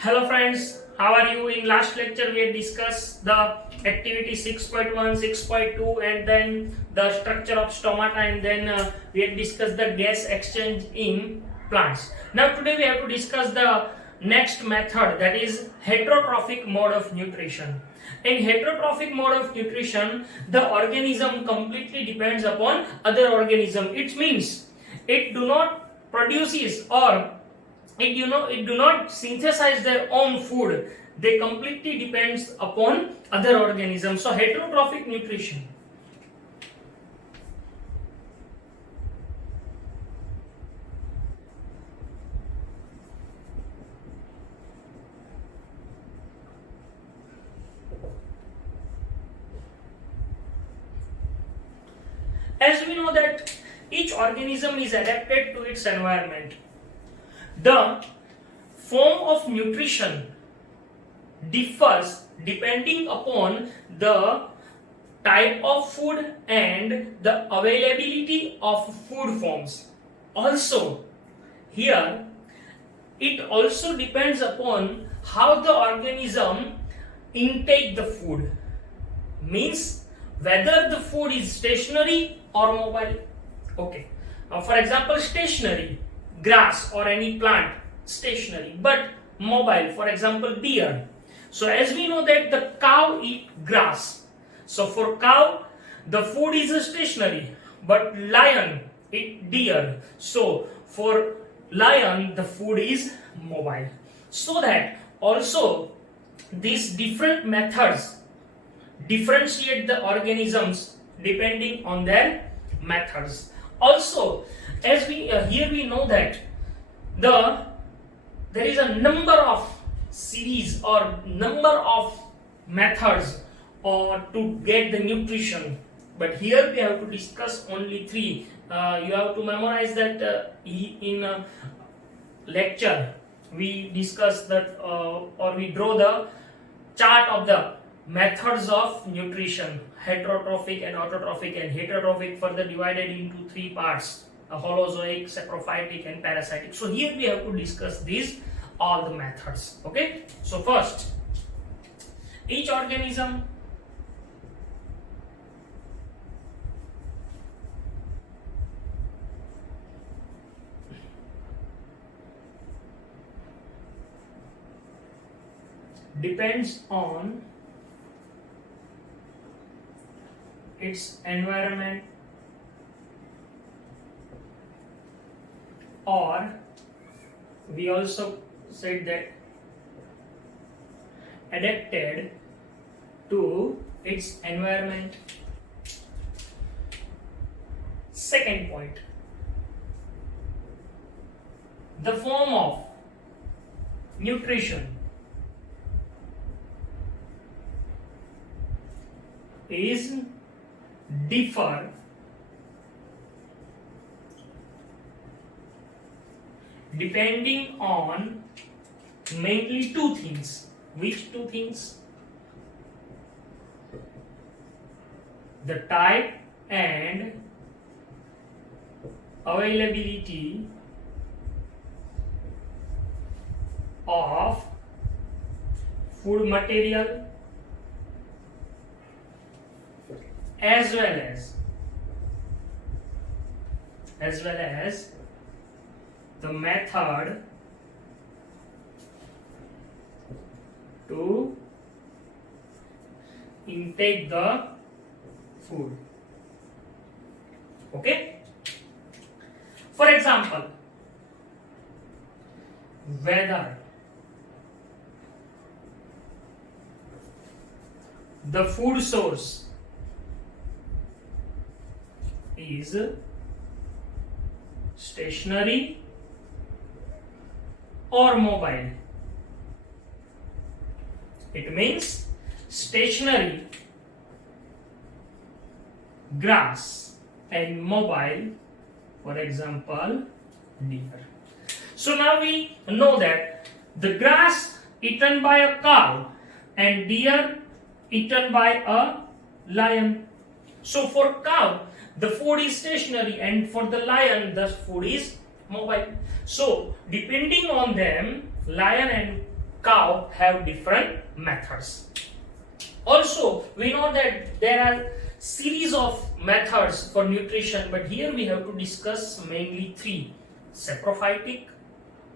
Hello friends, how are you? In last lecture we had discussed the activity 6.1, 6.2 and then the structure of stomata and then we had discussed the gas exchange in plants. Now today we have to discuss the next method, that is heterotrophic mode of nutrition. In heterotrophic mode of nutrition, the organism completely depends upon other organism. It means it do not produces or it do not synthesize their own food. They completely depends upon other organisms. So heterotrophic nutrition. As we know that each organism is adapted to its environment. The form of nutrition differs depending upon the type of food and the availability of food forms. Also, here it also depends upon how the organism intake the food. Means whether the food is stationary or mobile. Okay. Now, for example, stationary, grass or any plant, stationary, but mobile, for example, deer. So as we know that the cow eat grass. So for cow, the food is stationary, but lion eat deer. So for lion, the food is mobile. So that also these different methods differentiate the organisms depending on their methods. Also, as we here we know that there is a number of series or number of methods to get the nutrition, but here we have to discuss only three. You have to memorize that in lecture we discuss that or we draw the chart of the methods of nutrition: heterotrophic and autotrophic, and heterotrophic further divided into three parts: holozoic, saprophytic and parasitic. So here we have to discuss these all the methods. Okay, so first, each organism depends on its environment, or we also said that adapted to its environment. Second point, the form of nutrition is differ depending on mainly two things. Which two things? The type and availability of food material as well as the method to intake the food. Okay? For example, whether the food source is stationary or mobile. It means stationary, grass, and mobile, for example, deer. So now we know that the grass eaten by a cow and deer eaten by a lion. So for cow, the food is stationary, and for the lion, the food is mobile. So depending on them, lion and cow have different methods. Also, we know that there are series of methods for nutrition, but here we have to discuss mainly three: saprophytic,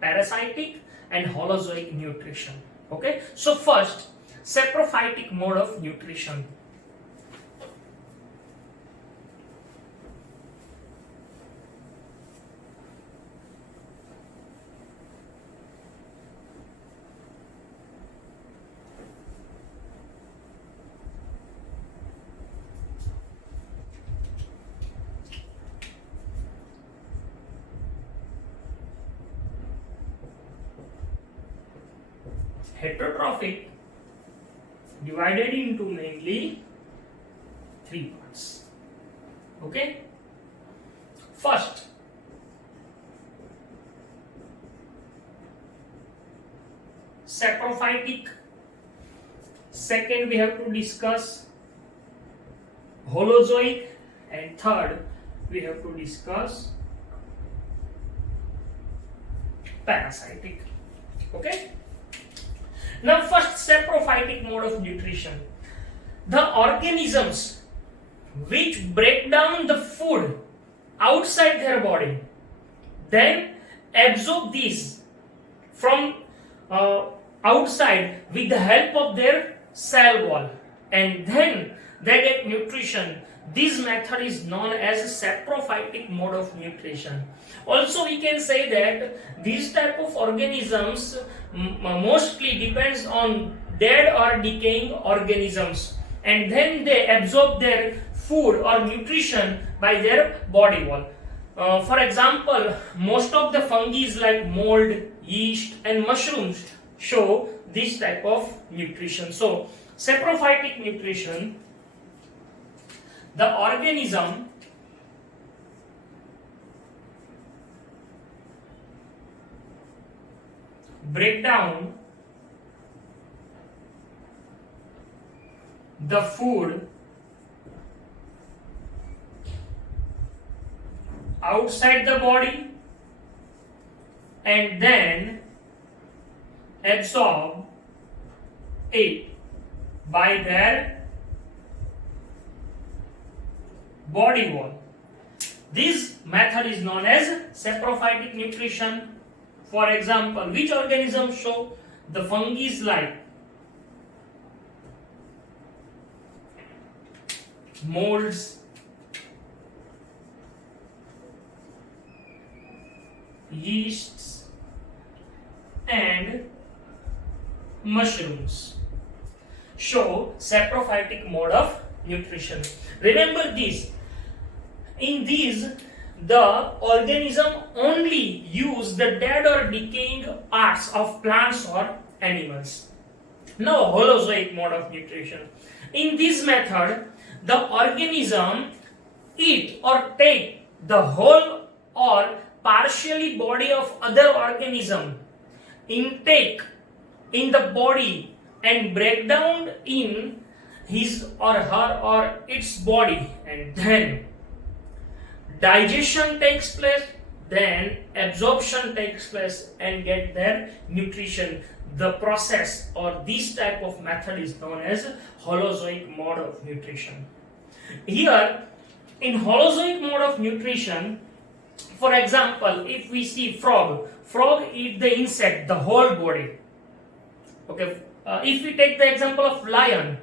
parasitic, and holozoic nutrition. Okay, so first, saprophytic mode of nutrition. Heterotrophic divided into mainly three parts. Okay, first, saprophytic. Second, we have to discuss holozoic, and third, we have to discuss parasitic. Okay. Now first, saprophytic mode of nutrition. The organisms which break down the food outside their body then absorb these from outside with the help of their cell wall, and then they get nutrition. This method is known as saprophytic mode of nutrition. Also, we can say that these type of organisms mostly depends on dead or decaying organisms, and then they absorb their food or nutrition by their body wall. For example, most of the fungi like mold, yeast, and mushrooms show this type of nutrition. So, saprophytic nutrition, the organism break down the food outside the body and then absorb it by their body wall. This method is known as saprophytic nutrition. For example, which organisms show? The fungi like molds, yeasts, and mushrooms show saprophytic mode of nutrition. Remember this. In these, the organism only use the dead or decaying parts of plants or animals. Now, holozoic mode of nutrition. In this method, the organism eat or take the whole or partially body of other organism, intake in the body and break down in his or her or its body, and then digestion takes place, then absorption takes place and get their nutrition. The process or this type of method is known as holozoic mode of nutrition. Here, in holozoic mode of nutrition, for example, if we see frog eat the insect, the whole body. Okay, if we take the example of lion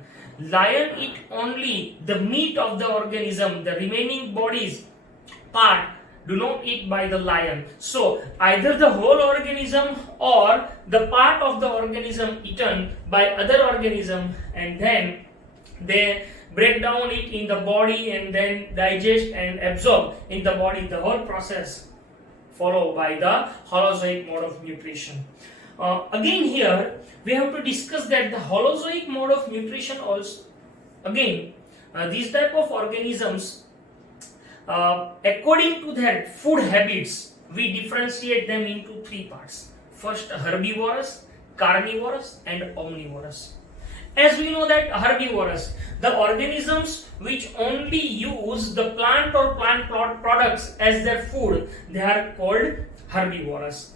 eat only the meat of the organism, the remaining bodies part do not eat by the lion. So either the whole organism or the part of the organism eaten by other organism, and then they break down it in the body and then digest and absorb in the body. The whole process followed by the holozoic mode of nutrition. Again here we have to discuss that the holozoic mode of nutrition also, again, these type of organisms, according to their food habits, we differentiate them into three parts. First, herbivorous, carnivorous, and omnivorous. As we know that herbivorous, the organisms which only use the plant or plant products as their food, they are called herbivorous.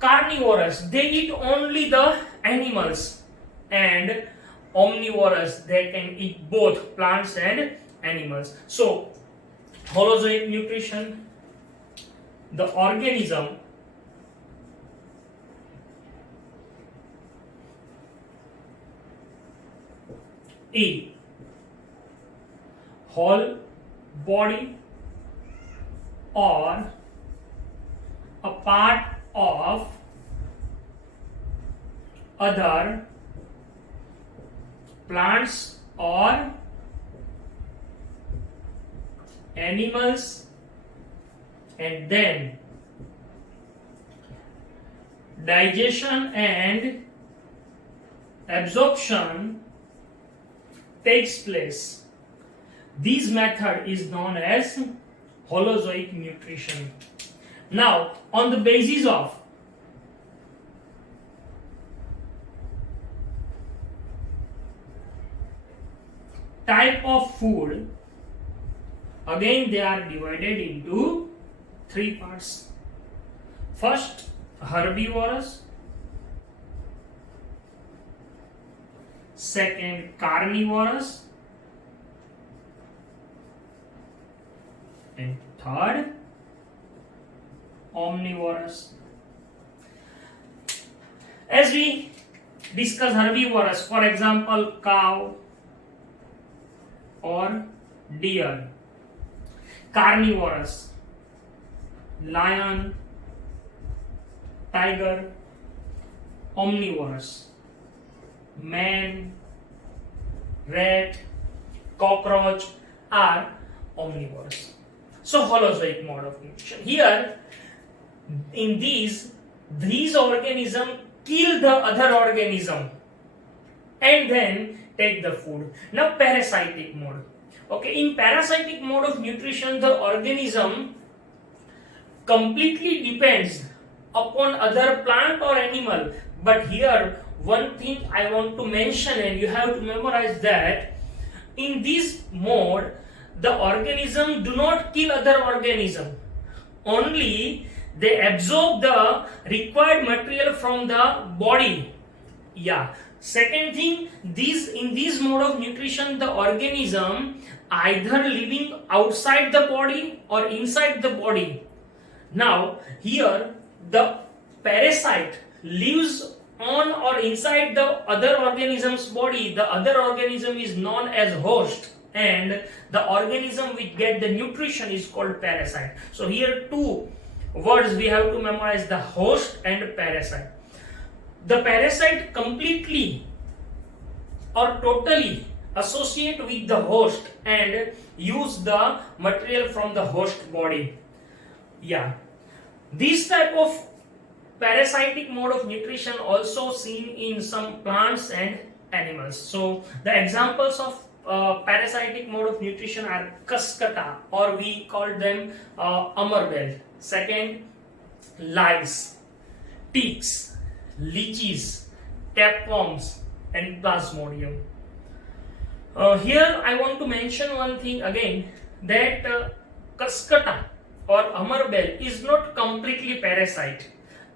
carnivorous, they eat only the animals, and omnivorous, they can eat both plants and animals. So holozoic nutrition, the organism eat whole body or a part of other plants or animals, and then digestion and absorption takes place. This method is known as holozoic nutrition. Now, on the basis of type of food, again they are divided into three parts. First, herbivorous. Second, carnivorous. And third, omnivorous. As we discuss herbivorous, for example, cow or deer. Carnivorous, lion, tiger. Omnivorous, man, rat, cockroach are omnivorous. So holozoic mode of nutrition. Here, in these organisms kill the other organism and then take the food. Now parasitic mode. Okay, in parasitic mode of nutrition, the organism completely depends upon other plant or animal. But here, one thing I want to mention, and you have to memorize that in this mode, the organism do not kill other organism. Only they absorb the required material from the body. Yeah. Second thing, in this mode of nutrition, the organism either living outside the body or inside the body. Now, here the parasite lives on or inside the other organism's body. The other organism is known as host, and the organism which get the nutrition is called parasite. So here two words we have to memorize: the host and parasite. The parasite completely or totally associate with the host and use the material from the host body. Yeah, this type of parasitic mode of nutrition also seen in some plants and animals. So the examples of parasitic mode of nutrition are cascata, or we call them Amoeba. Second, lice, ticks, leeches, tapeworms, and plasmodium. Here I want to mention one thing again, that cascata or Amoeba is not completely parasite.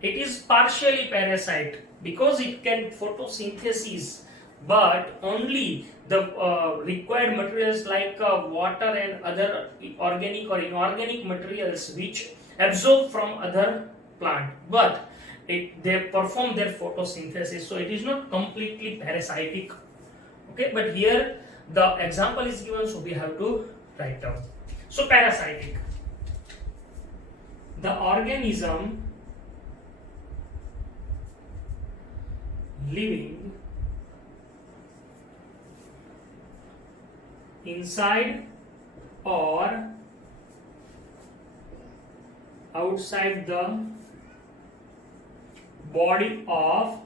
It is partially parasite because it can photosynthesis, but only the required materials like water and other organic or inorganic materials which absorb from other plant, but they perform their photosynthesis, so it is not completely parasitic. Okay, but here the example is given, so we have to write down. So parasitic, the organism living inside or outside the body of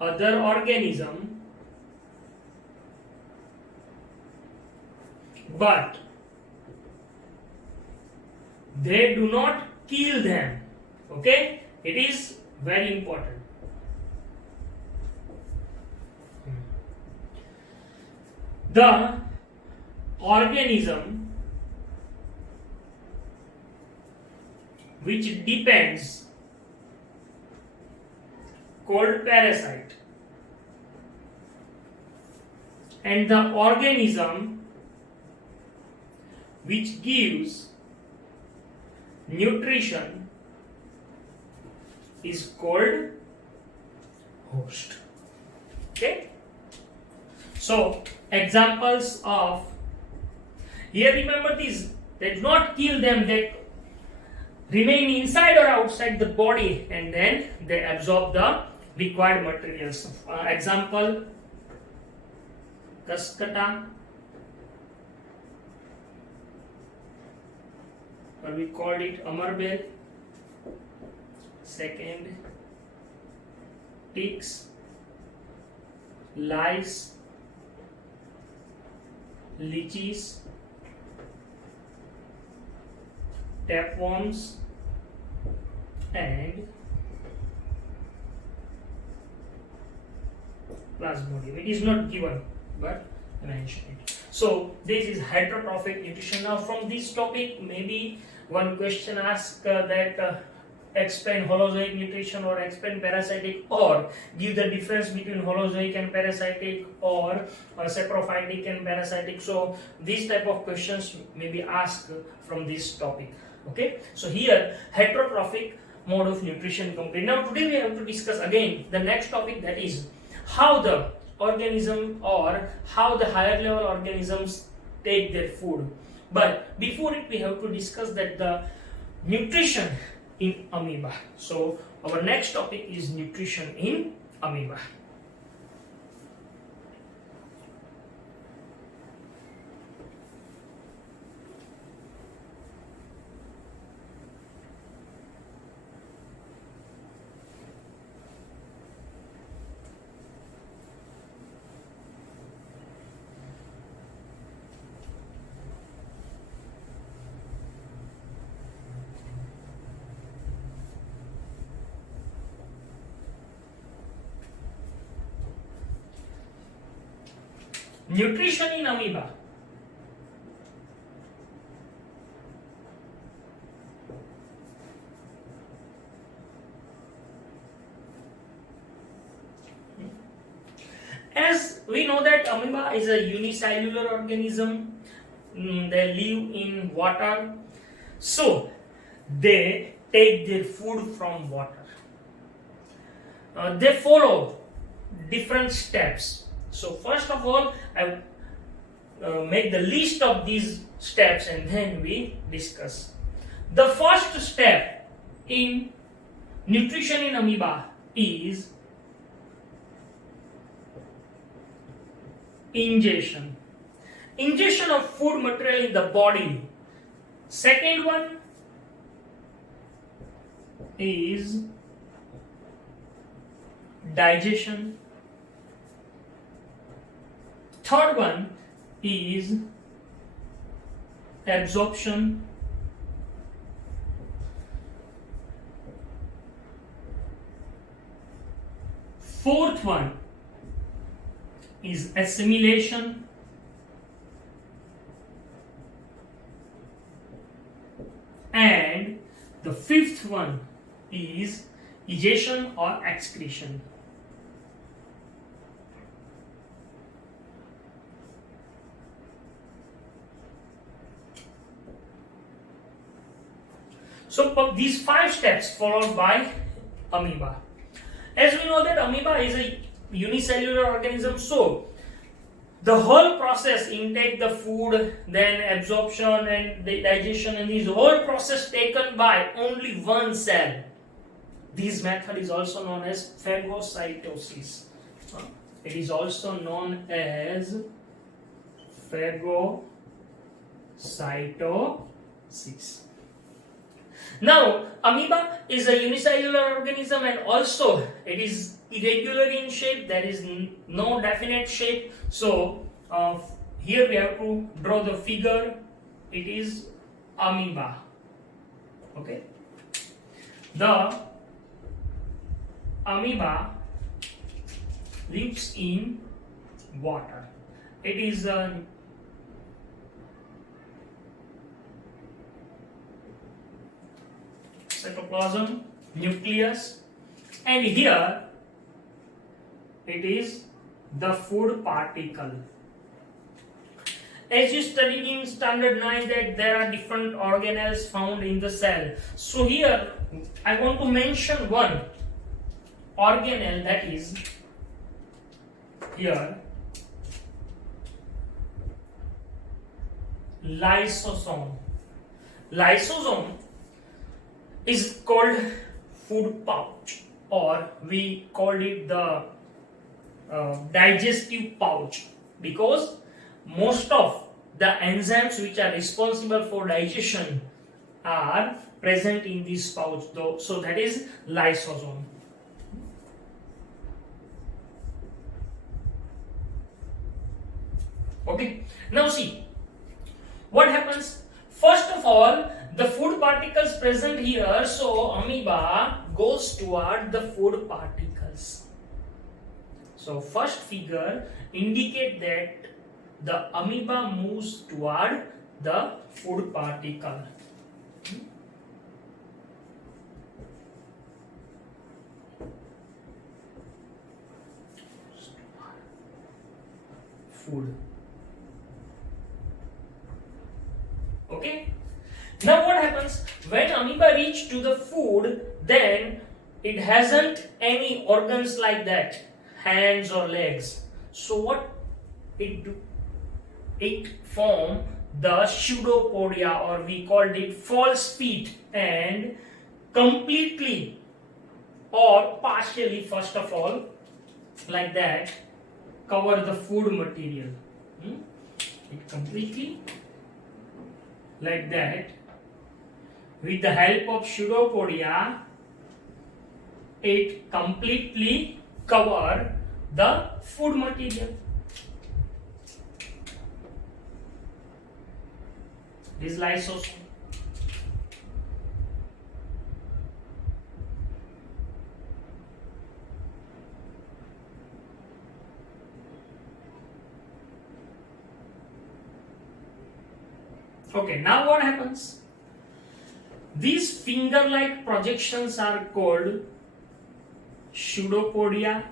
other organism, but they do not kill them. Okay, it is very important. The organism which depends called parasite, and the organism which gives nutrition is called host. Okay, so examples of, here remember these, they do not kill them, they remain inside or outside the body and then they absorb the required materials. Example, Cascata, or we called it Amoeba. Second, ticks, lice, leeches, tapeworms, and plasmodium. It is not given, but I mentioned it. So this is heterotrophic nutrition. Now from this topic, maybe one question asked that explain holozoic nutrition or explain parasitic, or give the difference between holozoic and parasitic, or saprophytic and parasitic. So these type of questions may be asked from this topic. Okay, so here heterotrophic mode of nutrition complete. Now today we have to discuss again the next topic, that is how the organism or how the higher level organisms take their food. But before it we have to discuss that the nutrition in amoeba. So our next topic is nutrition in amoeba. Nutrition in amoeba. As we know that amoeba is a unicellular organism, they live in water, so they take their food from water. They follow different steps. So first of all, I make the list of these steps and then we discuss. The first step in nutrition in amoeba is ingestion. Ingestion of food material in the body. Second one is digestion. Third one is absorption. Fourth one is assimilation. And the fifth one is egestion or excretion. So these 5 steps followed by amoeba. As we know that amoeba is a unicellular organism, so the whole process, intake the food, then absorption and digestion, and this whole process taken by only one cell. This method is also known as phagocytosis. It is also known as phagocytosis. Now, amoeba is a unicellular organism and also it is irregular in shape. There is no definite shape. So, here we have to draw the figure. It is amoeba. Okay. The amoeba lives in water. It is a cytoplasm, nucleus, and here It is the food particle. As you studied in standard 9 that there are different organelles found in the cell. So here I want to mention one organelle, that is here lysosome. Lysosome is called food pouch, or we called it the digestive pouch, because most of the enzymes which are responsible for digestion are present in this pouch, though. So that is lysosome. Okay, now see what happens. First of all, the food particles present here, so amoeba goes toward the food particles. So first figure indicate that the amoeba moves toward the food particle. Food. Okay. Now what happens when amoeba reach to the food? Then it hasn't any organs like that, hands or legs. So what it do? It form the pseudopodia, or we called it false feet, and completely or partially, first of all, like that, cover the food material. It completely like that, with the help of pseudopodia, it completely cover the food material. This lysosome. Okay, now what happens? These finger-like projections are called pseudopodia,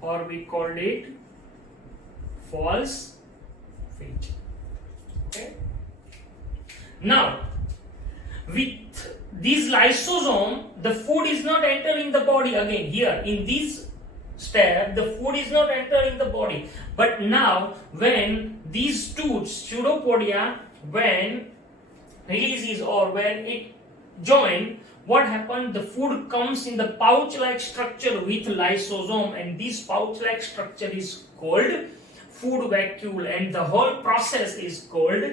or we called it false feet. Okay. Now, with this lysosome, the food is not entering the body again. Here, in this step, the food is not entering the body. But now, when these two pseudopodia, when releases or when it join, what happened? The food comes in the pouch-like structure with lysosome, and this pouch-like structure is called food vacuole, and the whole process is called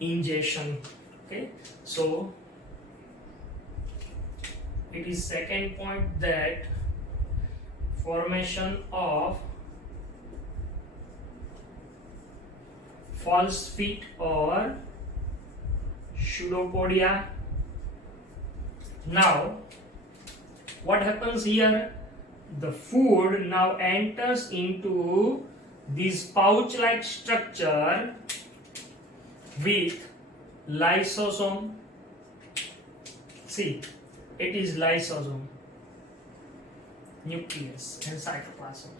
ingestion. Okay, so it is second point, that formation of false feet or pseudopodia. Now what happens here? The food now enters into this pouch-like structure with lysosome. See, it is lysosome, nucleus and cytoplasm.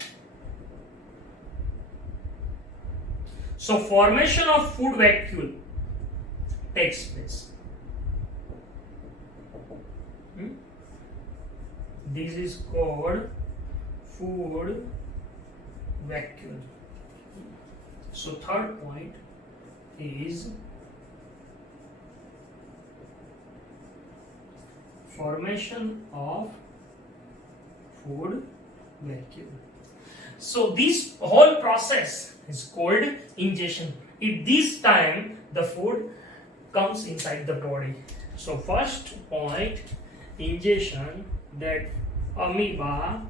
So formation of food vacuole takes place. This is called food vacuole. So third point is formation of food vacuole. So this whole process is called ingestion. At this time the food comes inside the body. So first point, ingestion, that amoeba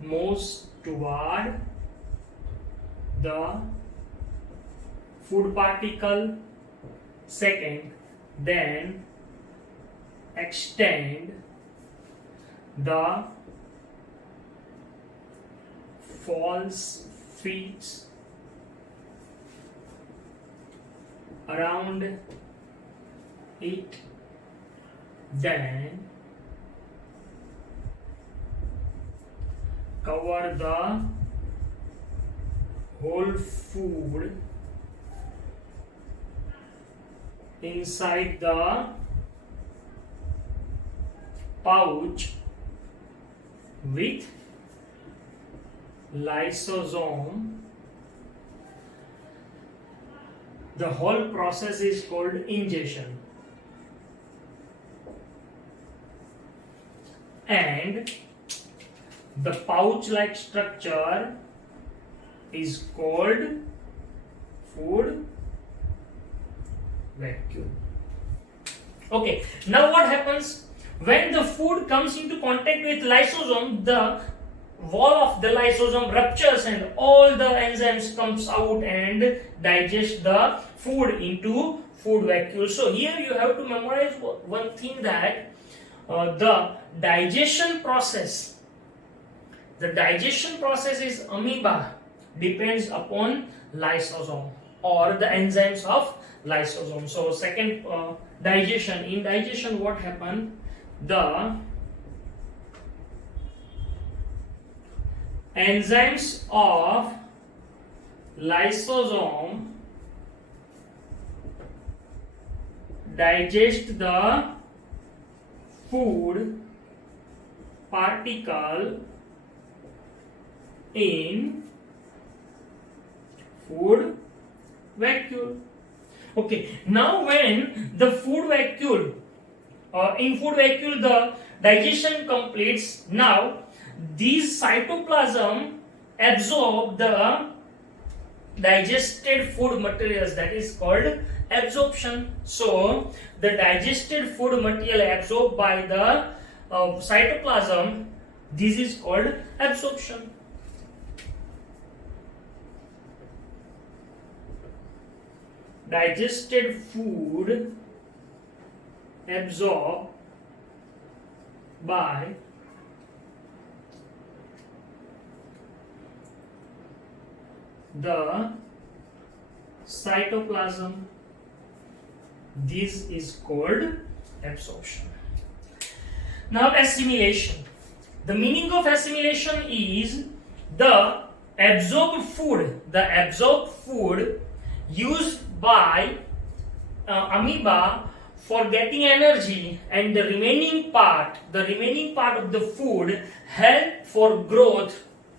moves toward the food particle. Second, then extend the false feet around it, then cover the whole food inside the pouch with lysosome. The whole process is called ingestion. And the pouch-like structure is called food vacuole. Okay, now what happens when the food comes into contact with lysosome? The wall of the lysosome ruptures and all the enzymes comes out and digest the food into food vacuole. So here you have to memorize one thing, that the digestion process is amoeba depends upon lysosome or the enzymes of lysosome. So second, digestion. In digestion what happened? The enzymes of lysosome digest the food particle in food vacuole. Okay, now when the food vacuole, in food vacuole the digestion completes, now these cytoplasm absorb the digested food materials, that is called absorption. So the digested food material absorbed by the cytoplasm, this is called absorption. Digested food absorbed by the cytoplasm, this is called absorption. Now assimilation. The meaning of assimilation is the absorbed food used by amoeba for getting energy, and the remaining part of the food help for growth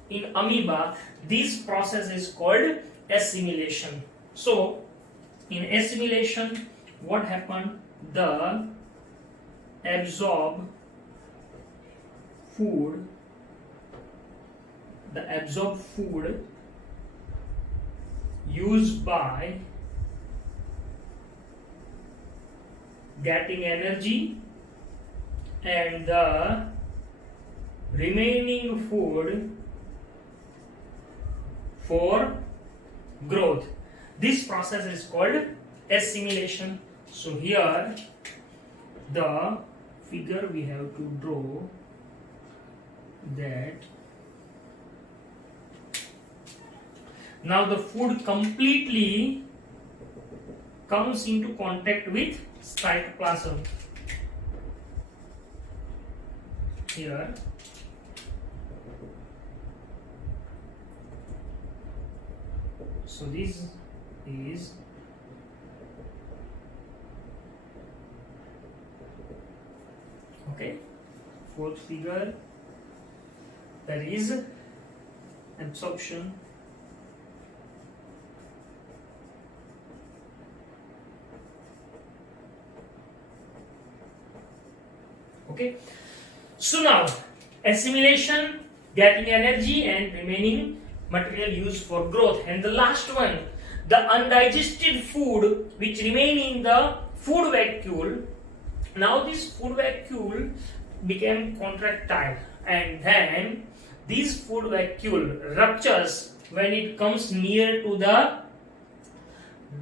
in amoeba. This process is called assimilation. So in assimilation what happened? The absorbed food used by getting energy, and the remaining food for growth. This process is called assimilation. So here the figure we have to draw, that now the food completely comes into contact with cytoplasm. Here so this is okay, fourth figure, that is absorption. Okay, so now assimilation, getting energy, and remaining material used for growth. And the last one, the undigested food which remain in the food vacuole. Now this food vacuole became contractile, and then this food vacuole ruptures when it comes near to the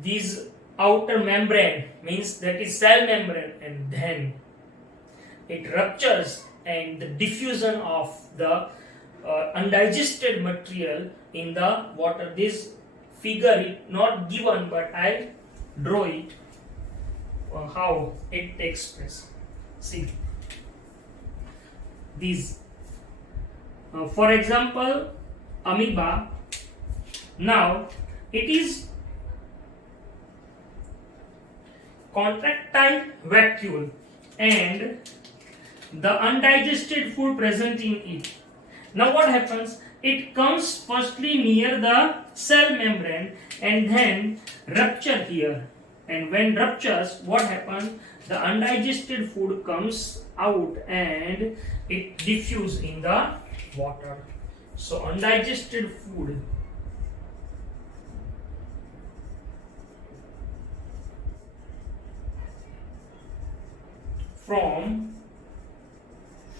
this outer membrane, means that is cell membrane, and then it ruptures, and the diffusion of the undigested material in the water. This figure is not given, but I draw it how it takes place. See, these For example, amoeba. Now it is contractile vacuole and the undigested food present in it. Now what happens? It comes firstly near the cell membrane and then rupture here. And when ruptures, what happens? The undigested food comes out and it diffuses in the water. So undigested food from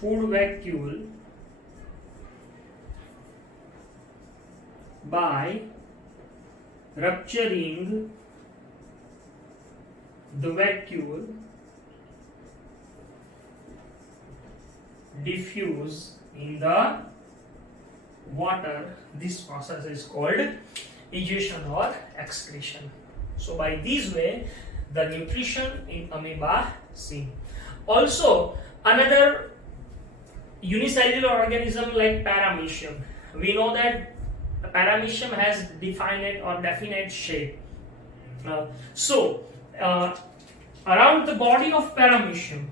food vacuole by rupturing the vacuole diffuse in the water. This process is called egestion or excretion. So by this way the nutrition in amoeba seen. Also another unicellular organism like paramecium. We know that paramecium has definite or definite shape. Around the body of paramecium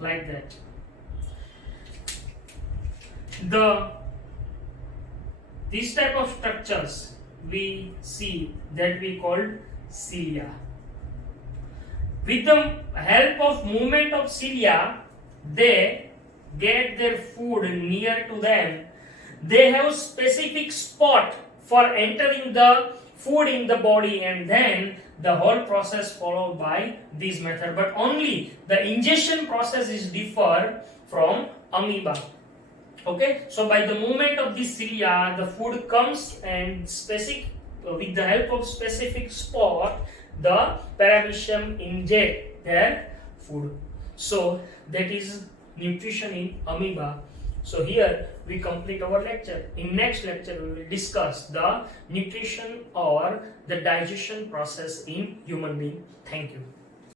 like that. These type of structures we see that we called cilia. With the help of movement of cilia, they get their food near to them. They have specific spot for entering the food in the body, and then the whole process followed by this method. But only the ingestion process is differ from amoeba. Okay, so by the movement of this cilia, the food comes and with the help of specific spot, the paramecium inject their food. So that is nutrition in amoeba. So here we complete our lecture. In next lecture we will discuss the nutrition or the digestion process in human being. Thank you.